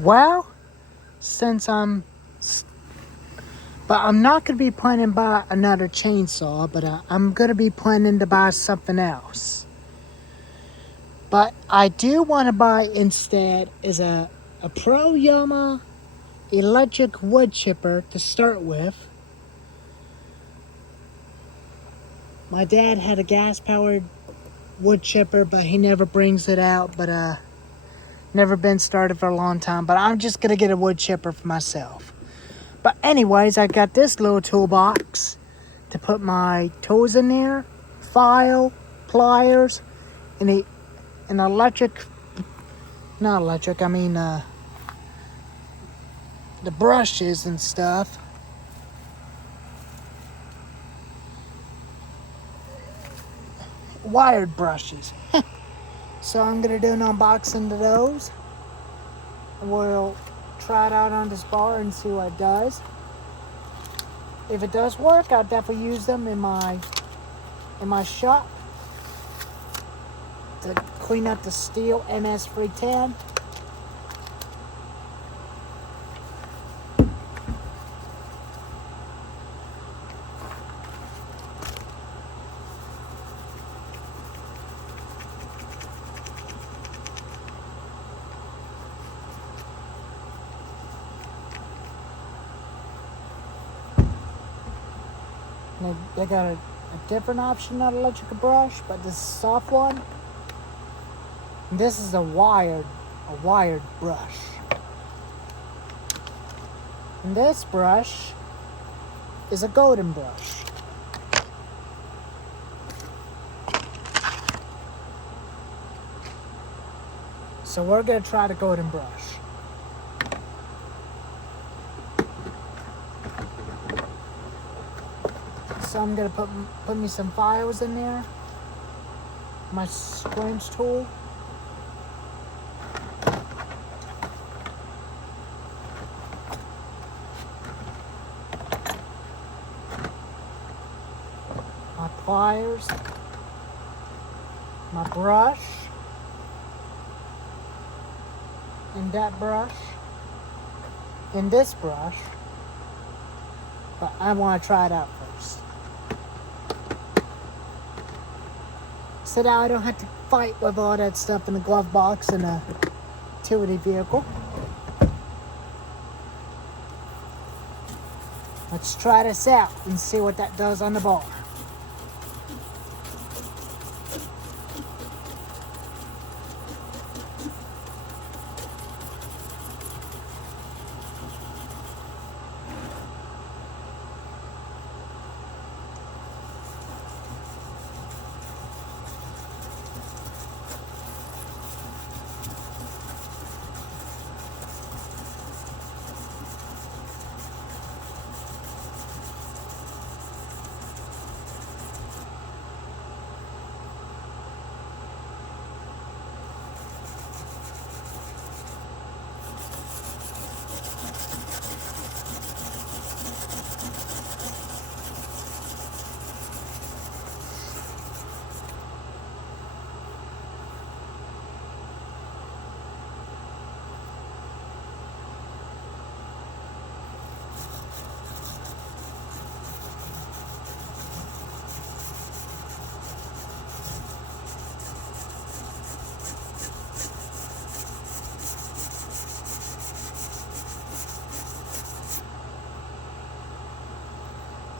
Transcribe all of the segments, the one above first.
Well, since but I'm not going to be planning to buy another chainsaw, but I'm going to be planning to buy something else. But I do want to buy instead is a Pro Yama electric wood chipper to start with. My dad had a gas-powered wood chipper, but he never brings it out, but never been started for a long time. But I'm just going to get a wood chipper for myself. But anyways, I got this little toolbox to put my tools in there, file, pliers, and an electric, not electric, I mean the brushes and stuff. Wired brushes. So I'm going to do an unboxing of those. We'll try it out on this bar and see what it does. If it does work, I'll definitely use them in my shop to clean up the Stihl MS310. They got a different option, not electric brush, but this is a soft one. And this is a wired brush. And this brush is a golden brush. So we're gonna try the golden brush. So I'm gonna put me some files in there. My squinch tool. My pliers. My brush. And that brush. And this brush. But I wanna try it out first. So now I don't have to fight with all that stuff in the glove box in a utility vehicle. Let's try this out and see what that does on the bar.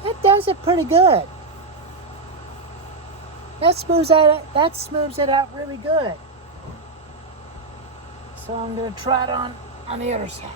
It does it pretty good. That smooths it out really good. So I'm gonna try it on the other side.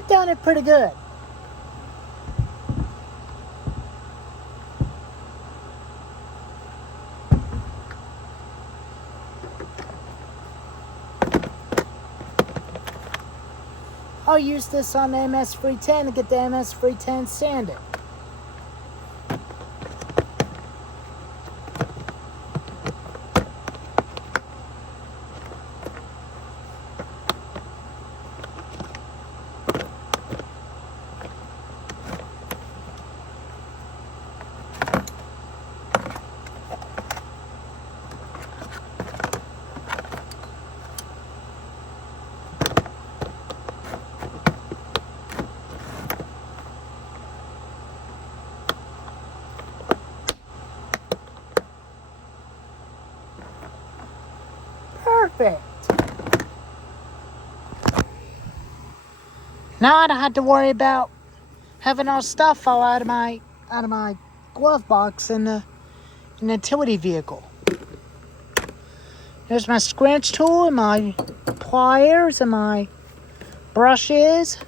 I've done it pretty good. I'll use this on the MS310 to get the MS310 sanded. Perfect. Now I don't have to worry about having all stuff fall out of my glove box in the utility vehicle. There's my scrunch tool and my pliers and my brushes.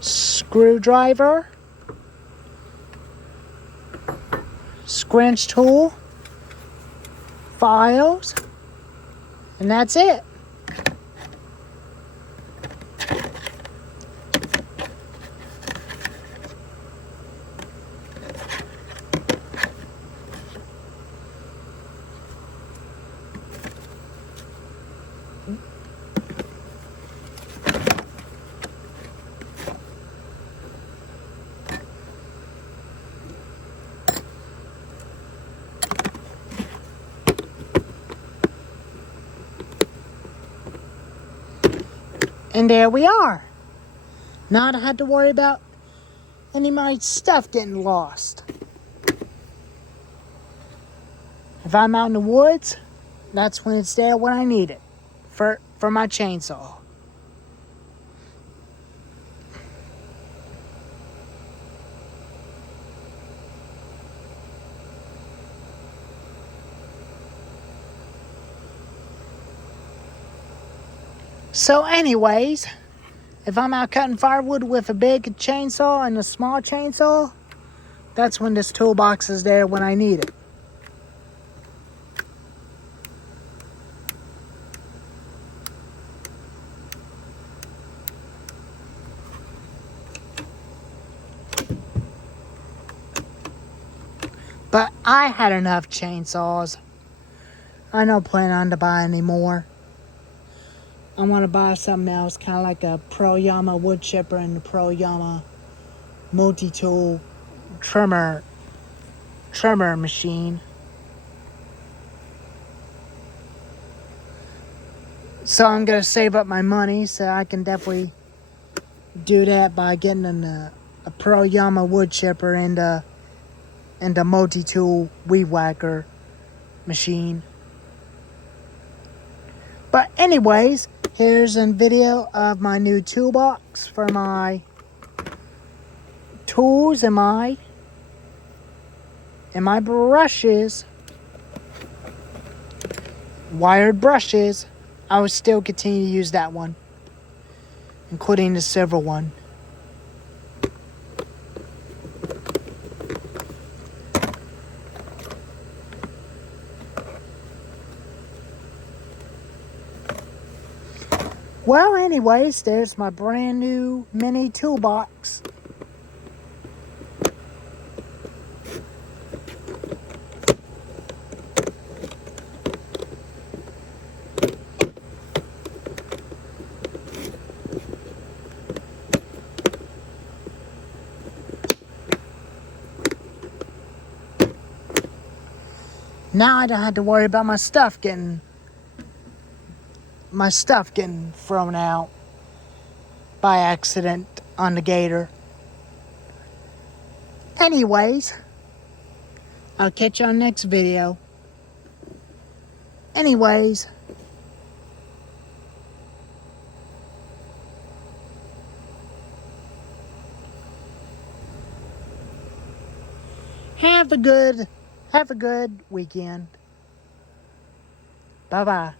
Screwdriver. Scrunch tool. Files. And that's it. And there we are. Now I don't have to worry about any of my stuff getting lost. If I'm out in the woods, that's when it's there when I need it. For my chainsaw. So anyways, if I'm out cutting firewood with a big chainsaw and a small chainsaw, that's when this toolbox is there when I need it. But I had enough chainsaws. I don't plan on to buy any more. I want to buy something else, kind of like a Pro-Yama wood chipper and the Pro-Yama multi-tool trimmer machine. So I'm going to save up my money, so I can definitely do that by getting a Pro-Yama wood chipper and a multi-tool weed whacker machine. But anyways, here's a video of my new toolbox for my tools and my brushes. Wired brushes. I will still continue to use that one, including the silver one. Well, anyways, there's my brand new mini toolbox. Now I don't have to worry about my stuff getting thrown out by accident on the gator. Anyways, I'll catch you on next video. Anyways, have a good weekend. Bye-bye.